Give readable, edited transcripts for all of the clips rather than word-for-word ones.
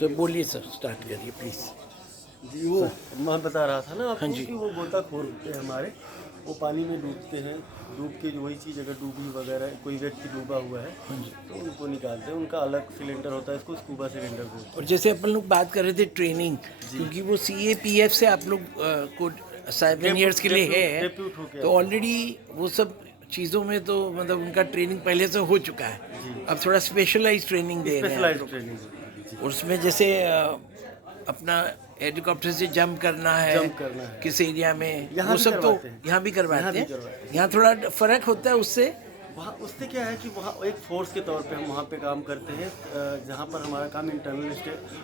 तो बोलिए sir, start करिए प्लीज़। जी वो मैं बता रहा था ना आपको हाँ जी। कि वो गोताखोर होते हैं हमारे, वो पानी में डूबते हैं। डूब के जो वही चीज़ अगर डूबी वगैरह कोई व्यक्ति डूबा हुआ है तो उनको निकालते हैं। उनका अलग सिलेंडर होता है, इसको स्कूबा सिलेंडर बोलते और जैसे अपन लोग बात कर रहे थे ट्रेनिंग, क्योंकि वो CAPF से आप लोग को 7 ईयर्स के लिए है, डेप्यूट होके तो ऑलरेडी वो सब चीज़ों में तो मतलब उनका ट्रेनिंग पहले से हो चुका है। अब थोड़ा स्पेशलाइज ट्रेनिंग दे रहे हैं आप स्पेशलाइज लोग। ट्रेनिंग होती है। और उसमें जैसे अपना हेलीकॉप्टर से जंप करना है, जंप करना है। किस एरिया में, यहाँ वो भी सब तो करवाते हैं। यहाँ भी करवाते यहाँ भी हैं। करवाते हैं। यहाँ थोड़ा फर्क होता है उससे। वहाँ उससे क्या है कि वहाँ एक फोर्स के तौर पे हम वहाँ पे काम करते हैं, जहाँ पर हमारा काम इंटरनल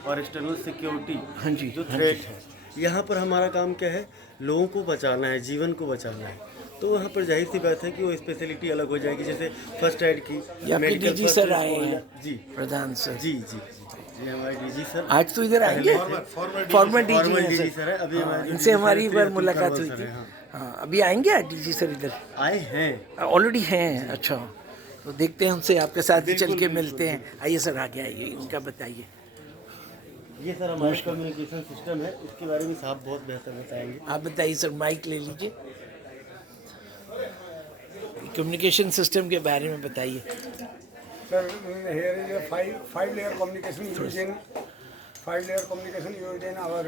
और एक्सटर्नल सिक्योरिटी हाँ जी, जो हाँ थ्रेट जी। है, यहाँ पर हमारा काम क्या है, लोगों को बचाना है, जीवन को बचाना है। तो वहाँ पर जाहिर सी बात है कि वो स्पेशलिटी अलग हो जाएगी, जैसे फर्स्ट एड की, ये आपके medical DG first sir aid आए हो हैं, गया। जी प्रधान सर। जी जी जी हमारे डीजी सर आज तो इधर आएंगे, फॉर्मर फॉर्मल DG डीजी हैं सर है। अभी हाँ, हमारे जो इनसे DG हमारी एक सर बार हैं, मुलाकात तुलकर हुई सर थी। हैं, हाँ। हाँ, अभी आएंगे DG सर इधर? आए हैं। ऑलरेडी हैं, अच्छा। तो देखते हैं उनसे, आपके साथ भी चल बिल्कुल, के बिल्कुल, मिलते हैं। आइए सर, आगे आइए, इनका बताइए। ये सर हमारा कम्युनिकेशन सिस्टम है, इसके बारे में साहब बहुत बेहतर बताएंगे। आप बताइए सर, माइक ले लीजिए। कम्युनिकेशन सिस्टम के बारे में बताइए। Sir, here is a five-layer communication used in our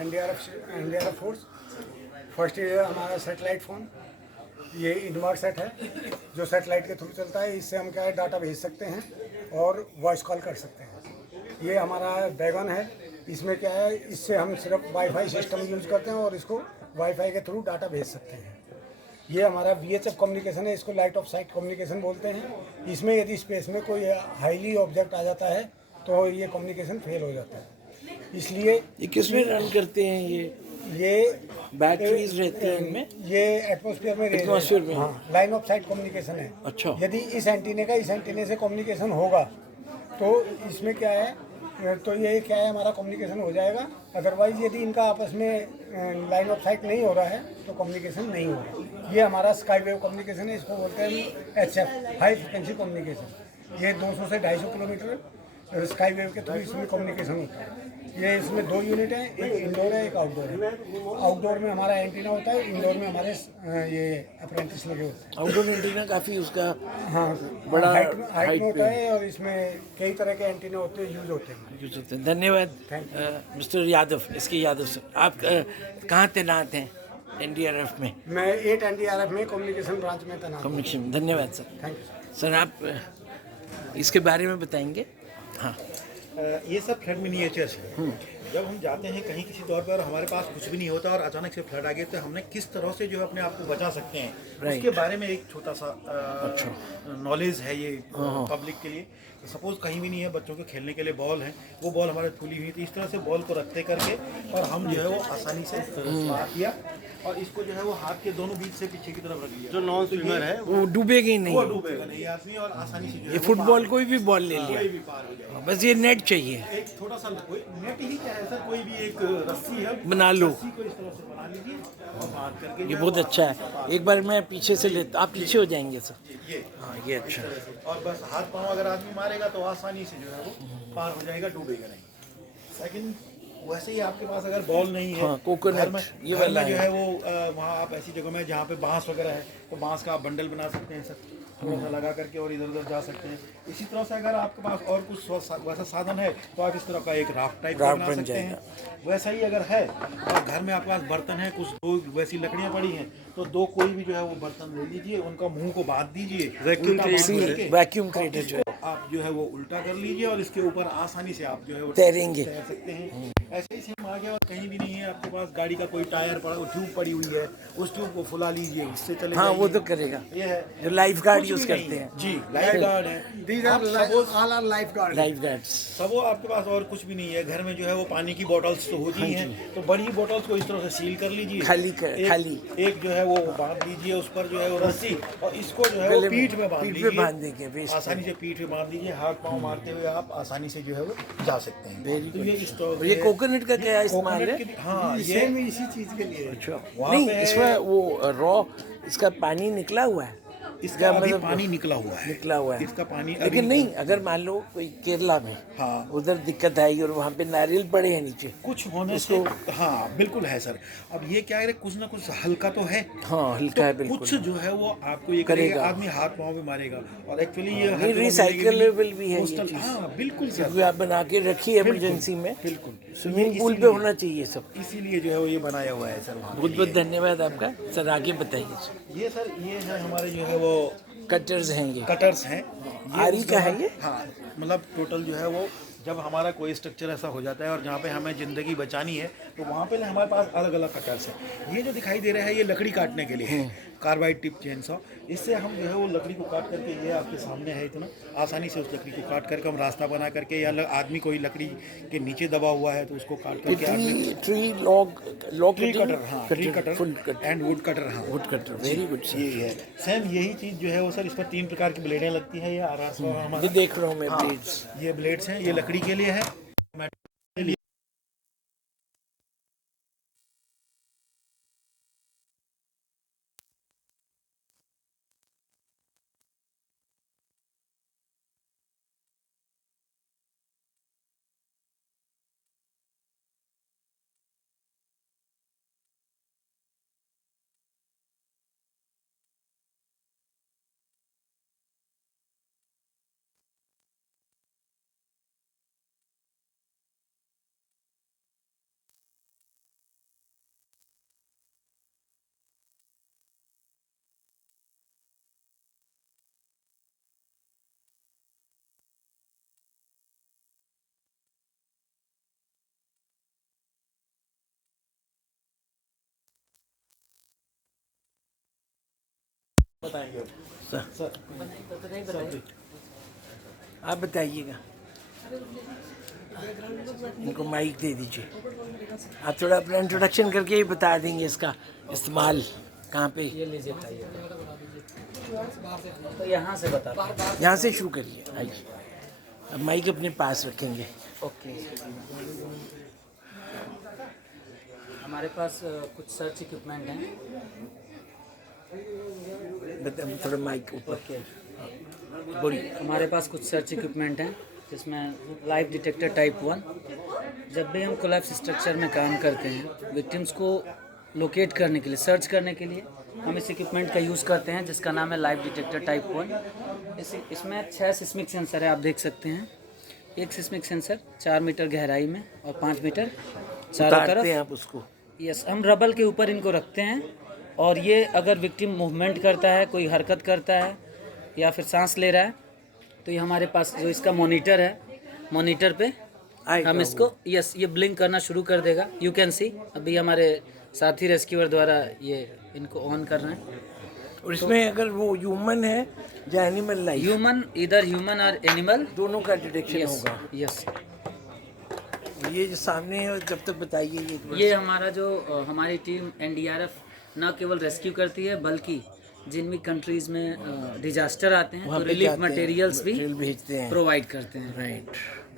NDRF force. First ये हमारा सेटेलाइट फ़ोन, ये इनमार्क सेट है जो सेटेलाइट के थ्रू चलता है। इससे हम क्या है, डाटा भेज सकते हैं और वॉइस कॉल कर सकते हैं। ये हमारा बैगन है, इसमें क्या है, इससे हम सिर्फ वाईफाई सिस्टम यूज करते हैं और इसको वाईफाई के थ्रू डाटा भेज सकते हैं। ये हमारा VHF कम्युनिकेशन है, इसको लाइट ऑफ साइट कम्युनिकेशन बोलते हैं। इसमें यदि स्पेस में कोई हाईली ऑब्जेक्ट आ जाता है तो ये कम्युनिकेशन फेल हो जाता है। इसलिए ये किस में रन करते हैं? ये बैटरीज रहती हैं इनमें? ये एटमॉस्फेयर में एटमॉस्फेयर में? हाँ, लाइन ऑफ साइट कम्युनिकेशन है। अच्छा। यदि इस एंटीने का इस एंटीने से कम्युनिकेशन होगा तो इसमें क्या है, तो ये क्या है, हमारा कम्युनिकेशन हो जाएगा। अदरवाइज यदि इनका आपस में लाइन ऑफ साइट नहीं हो रहा है तो कम्युनिकेशन नहीं होगा। ये हमारा स्काई वेव कम्युनिकेशन है, इसको बोलते हैं HF, हाई फ्रिक्वेंसी कम्युनिकेशन। ये 200 से 250 किलोमीटर स्काई वेव के थ्रू इसमें कम्युनिकेशन होता है। ये इसमें 2 यूनिट हैं, एक इंडोर है, एक आउटडोर है। आउटडोर में हमारा एंटीना होता है, इंडोर में हमारे ये अप्रेंटिस लगे होते हैं। आउटडोर एंटीना काफ़ी उसका हाँ, बड़ा हाइट में हाइट होता पे है और इसमें कई तरह के एंटीना होते हैं, यूज होते हैं। यूज होते हैं। धन्यवाद मिस्टर यादव, इसके यादव सर। आप कहाँ तैनात हैं NDRF में? मैं 8 NDRF में कम्युनिकेशन ब्रांच में तैनात हूँ। कम्युनिकेशन। धन्यवाद सर। थैंक यू सर, आप इसके बारे में बताएंगे? हाँ। ये सब फ्लड मिनिएचर्स है। जब हम जाते हैं कहीं किसी तौर पर, हमारे पास कुछ भी नहीं होता और अचानक से फ्लड आ गया, तो हमने किस तरह से जो है अपने आप को बचा सकते हैं, उसके बारे में एक छोटा सा नॉलेज है ये पब्लिक के लिए। सपोज कहीं भी नहीं है, बच्चों के खेलने के लिए बॉल है, वो बॉल हमारे फूली हुई थी, इस तरह से बॉल को रखते करके और हम जो है वो आसानी से पार किया और इसको जो है वो हाथ के दोनों बीच से पीछे की तरफ रख लिया। जो नॉन स्विमर है वो डूबेगी वो नहीं, डूबेगा नहीं आदमी और आसानी से जो है ये वो फुटबॉल कोई भी बॉल ले कोई लिया, भी पार हो जाएगा। बस ये नेट चाहिए। एक थोड़ा सा कोई नेट ही क्या है सर, कोई भी एक रस्सी है, बना लो। रस्सी को इस तरह से बना लीजिए और बांध करके ये बहुत अच्छा है। एक बार मैं पीछे से लेता, आप पीछे हो जाएंगे सर। ये हाँ, ये अच्छा है। और बस हाथ पांव अगर आदमी मारेगा तो आसानी से जो है वो पार हो जाएगा, डूबेगा नहीं। सेकंड, वैसे ही आपके पास अगर बॉल नहीं है, हाँ, कोकोनट, घर में, ये घर वाला में जो है। है वो वहाँ आप ऐसी जगह में जहाँ पे बांस वगैरह है, तो बांस का आप बंडल बना सकते हैं सर, थोड़ा सा लगा करके और इधर उधर जा सकते हैं। इसी तरह से अगर आपके पास और कुछ वैसा साधन है तो आप इस तरह का एक राफ्ट टाइप का राफ्ट बना बन सकते जाएगा। हैं। वैसा ही अगर है और घर में आपके पास बर्तन है, कुछ दो वैसी लकड़ियाँ पड़ी हैं, तो दो कोई भी जो है वो बर्तन ले लीजिए, उनका मुंह को बांध दीजिए, उल्टा बांध करके वैक्यूम क्रिएटर जो है, आप जो है वो उल्टा कर लीजिए और इसके ऊपर आसानी से आप जो है वो तैरेंगे। तैर सकते हैं। ऐसे ही सेम आ गया और कहीं भी नहीं है आपके पास, गाड़ी का कोई टायर पड़ा, ट्यूब पड़ी हुई है, उस ट्यूब को फुला लीजिए, इससे चले हाँ, वो जाइए। तो करेगा। ये है जो लाइफ गार्ड कुछ यूज भी करते नहीं। हैं। जी, लाइफ गार्ड है। These आप are suppose- all are lifeguards. Life guards. सब वो आपके पास और कुछ भी नहीं है। घर में जो है वो पानी की बोतल्स तो होती ही हैं, तो बड़ी बोतल्स को इस तरह से सील कर लीजिए, खाली एक जो है वो बांध दीजिए, उस पर जो है वो रस्सी, और इसको जो है गले वो में, पीठ में बांध पीठ पे दीजिए, बांध देंगे, waist पे। आसानी से पीठ में बांध दीजिए, हाथ पांव मारते हुए आप आसानी से जो है वो जा सकते हैं। Very तो ये इस तरह और ये से- कोकोनट का क्या इस्तेमाल है? कोकोनट के- हाँ, ये सेम इसी चीज के लिए। अच्छा, वहाँ नहीं, पे- इसमें वो रॉ, इसका पानी निकला हुआ है। इसका अभी मतलब पानी निकला हुआ है, निकला हुआ है इसका पानी अभी लेकिन नहीं, अगर मान लो कोई केरला में हाँ उधर दिक्कत आई और वहाँ पे नारियल पड़े हैं नीचे, कुछ होने से हाँ बिल्कुल है सर। अब ये क्या है, कुछ ना कुछ हल्का तो है, हाँ हल्का है बिल्कुल, कुछ जो है वो आपको ये करेगा, आदमी हाथ पाँव में मारेगा। और एक्चुअली ये नहीं रिसाइकलेबल भी है ये कोस्टल, चीज़, हाँ बिल्कुल सर, क्योंकि आप बना के रखिए इमरजेंसी में, बिल्कुल स्विमिंग पूल पे होना चाहिए सब। इसीलिए जो है वो ये बनाया हुआ है सर वहाँ पे। बहुत बहुत धन्यवाद आपका सर, आगे बताइए सर। ये सर ये है हमारे जो है वो कटर्स हैं ये, कटर्स हैं। आरी का है ये, हाँ मतलब टोटल जो है वो जब हमारा कोई स्ट्रक्चर ऐसा हो जाता है और जहाँ पे हमें ज़िंदगी बचानी है तो वहाँ पे ना हमारे पास अलग अलग कटर्स हैं। ये जो दिखाई दे रहा है ये लकड़ी काटने के लिए है, कार्बाइड टिप चेनसॉ। इससे हम जो है वो लकड़ी को काट करके, ये आपके सामने है, इतना आसानी से उस लकड़ी को काट करके हम रास्ता बना करके, या आदमी कोई लकड़ी के नीचे दबा हुआ है तो उसको काट करके आदमी ट्री लॉग ट्री कटर, हाँ tree cutter full cutter and wood cutter, हाँ wood cutter, very good sir. ये है सेम यही चीज़ जो है वो सर, इस पर 3 प्रकार की ब्लेडें लगती है। ये आरास हमारा ये देख रहा हूँ मैं ब्लेड्स, ये ब्लेड्स हैं, ये लकड़ी के लिए है, मेटल के लिए। बताएंगे सर सर। आप बताइएगा, इनको माइक दे दीजिए, आप थोड़ा अपना इंट्रोडक्शन करके ही बता देंगे इसका इस्तेमाल कहाँ पे। ये लीजिए खाइए, तो यहाँ से बता। यहाँ से शुरू करिए, आइए। अब माइक अपने पास रखेंगे। ओके, हमारे पास कुछ सर्च इक्विपमेंट हैं। थोड़ा माइक ऊपर ओके, बोलिए। हमारे पास कुछ सर्च इक्विपमेंट हैं जिसमें लाइफ डिटेक्टर टाइप 1। जब भी हम कोलैप्स स्ट्रक्चर में काम करते हैं, विक्टिम्स को लोकेट करने के लिए, सर्च करने के लिए हम इस इक्विपमेंट का यूज़ करते हैं जिसका नाम है लाइफ डिटेक्टर टाइप 1। इसमें 6 सिस्मिक सेंसर है, आप देख सकते हैं। एक सिस्मिक सेंसर 4 मीटर गहराई में और 5 मीटर चारों उतारते हैं तरफ। आप उसको, यस, हम रबल के ऊपर इनको रखते हैं और ये अगर विक्टिम मूवमेंट करता है, कोई हरकत करता है या फिर सांस ले रहा है, तो ये हमारे पास जो इसका मॉनिटर है, मॉनिटर पे हम इसको ये ब्लिंक करना शुरू कर देगा। यू कैन सी, अभी हमारे साथी रेस्क्यूअर द्वारा ये इनको ऑन कर रहे हैं। और इसमें अगर वो ह्यूमन है या एनिमल लाइफ, ह्यूमन, इधर ह्यूमन और एनिमल, दोनों का डिटेक्शन यस होगा। यस। ये जो सामने है, जब तक बताइए ये हमारा जो हमारी टीम एनडीआरएफ न केवल रेस्क्यू करती है, बल्कि जिन भी कंट्रीज में डिजास्टर आते हैं तो रिलीफ मटेरियल्स भी भेजते हैं, प्रोवाइड करते हैं। राइट।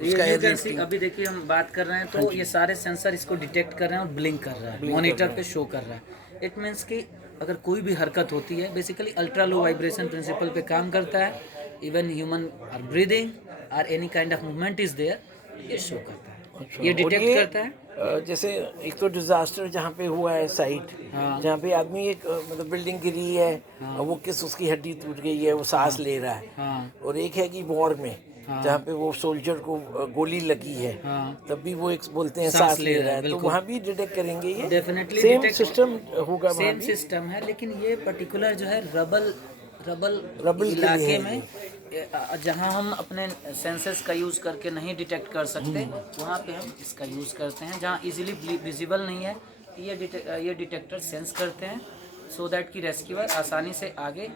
ये कैसे, अभी देखिए हम बात कर रहे हैं तो ये सारे सेंसर इसको डिटेक्ट कर रहे हैं और ब्लिंक कर रहा है, मॉनिटर पे शो कर रहा है। इट मीन्स कि अगर कोई भी हरकत होती है, basically ultra low vibration principle पे काम करता है। इवन ह्यूमन आर ब्रीदिंग और any kind of movement is there, ये शो करता है, ये डिटेक्ट करता है। जैसे एक तो डिजास्टर जहाँ पे हुआ है साइट, जहाँ पे आदमी एक मतलब बिल्डिंग गिरी है और वो उसकी हड्डी टूट गई है, वो सांस ले रहा है, और एक है कि वॉर में जहाँ पे वो सोल्जर को गोली लगी है, तब भी वो एक बोलते हैं सांस ले रहा है, तो वहाँ भी डिटेक्ट करेंगे। ये डेफिनेटली सेम सिस्टम होगा, सेम सिस्टम है, लेकिन ये पर्टिकुलर जो है रबल के इलाके लिए में जहां हम अपने सेंसर्स का यूज़ करके नहीं डिटेक्ट कर सकते, वहां पे हम इसका यूज़ करते हैं। जहां इजीली विजिबल नहीं है, ये डिटेक्टर सेंस करते हैं, सो दैट कि रेस्क्यूअर आसानी से आगे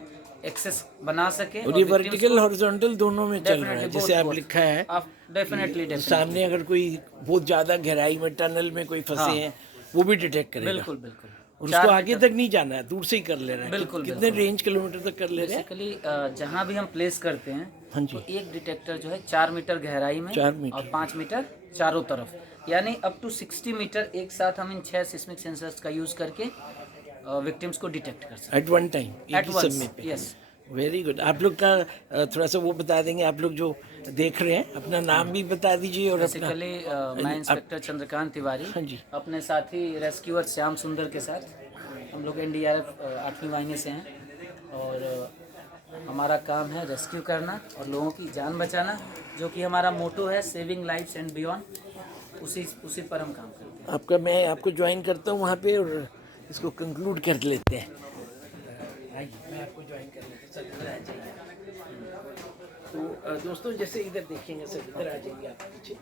एक्सेस बना सके। और ये वर्टिकल हॉरिजॉन्टल दोनों में चल रहा है, जैसे आप लिखा है। डेफिनेटली सामने अगर कोई बहुत ज्यादा गहराई में टनल में कोई फंसे हैं, वो भी डिटेक्ट करेगा। बिल्कुल बिल्कुल। और उसको आगे तक नहीं जाना है, दूर से ही कर ले रहा है। बिल्कुल, कितने रेंज किलोमीटर तक कर ले रहे हैं? बेसिकली जहाँ भी हम प्लेस करते हैं, हाँ जी, तो एक डिटेक्टर जो है 4 मीटर गहराई में 4 मीटर और 5 मीटर चारों तरफ, यानी अप टू 60 मीटर एक साथ हम इन 6 सिस्मिक सेंसर्स का यूज करके विक्टिम्स को डिटेक्ट कर सकते हैं एट वन टाइम, एक ही समय पे। यस। Very good. आप लोग का थोड़ा सा वो बता देंगे, आप लोग जो देख रहे हैं अपना नाम भी बता दीजिए और अपना। बेसिकली मैं इंस्पेक्टर चंद्रकांत तिवारी, हाँ जी। अपने साथी रेस्क्यूअर श्याम सुंदर के साथ हम लोग NDRF 8वीं वाहिनी से हैं और हमारा काम है रेस्क्यू करना और लोगों की जान बचाना, जो कि हमारा मोटो है सेविंग लाइफ्स एंड बियॉन्ड। उसी पर हम काम करते हैं। आपका मैं आपको ज्वाइन करता हूँ वहाँ पे और इसको कंक्लूड कर लेते हैं। आइए, मैं आपको ज्वाइन कर लेता हूँ। सर इधर आ जाइए। तो दोस्तों जैसे इधर देखेंगे, सर इधर आ जाइए आप पीछे।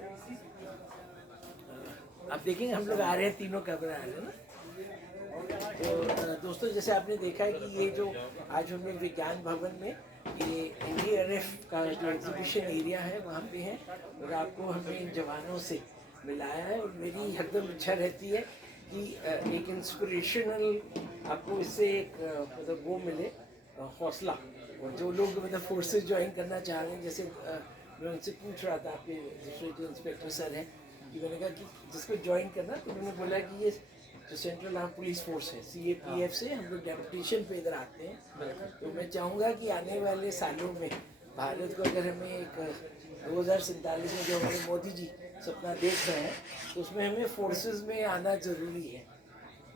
आप देखेंगे हम लोग आ रहे हैं, तीनों कैमरा आ रहे हैं ना। तो दोस्तों जैसे आपने देखा है कि ये जो आज हम लोग विज्ञान भवन में ये NDRF का जो एग्जीबिशन एरिया है वहाँ पे है और आपको हमने इन जवानों से मिलाया है और मेरी हरदम इच्छा रहती है कि एक इंस्पिरेशनल आपको इससे एक मतलब वो मिले हौसला। और जो लोग मतलब फोर्सेस ज्वाइन करना चाह रहे हैं, जैसे मैं उनसे पूछ रहा था आपके दूसरे जो इंस्पेक्टर सर हैं कि मैंने कहा कि जिसको ज्वाइन करना, तो उन्होंने बोला कि ये जो सेंट्रल आर्म पुलिस फोर्स है CAPF से हम लोग डेपुटेशन पे इधर आते हैं। तो मैं चाहूँगा कि आने वाले सालों में भारत को अगर हमें एक 2047 में जो हमारे मोदी जी सपना देख रहे हैं, तो उसमें हमें फोर्सेस में आना ज़रूरी है।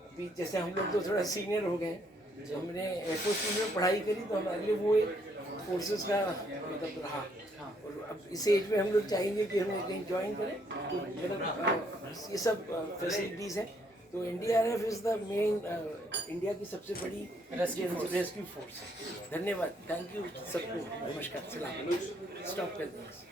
अभी जैसे हम लोग तो थोड़ा सीनियर हो गए, जो हमने एयरफोर्स में पढ़ाई करी तो हमारे लिए वो एक फोर्सेस का मतलब रहा। और अब इस एज में हम लोग चाहेंगे कि हमें कहीं ज्वाइन करें, तो मतलब ये सब फैसिलिटीज़ हैं। तो NDRF is the main India की सबसे बड़ी रेस्क्यू फोर्स है। धन्यवाद, थैंक यू सबको, नमस्कार, सलाम। स्टॉप कर देंगे।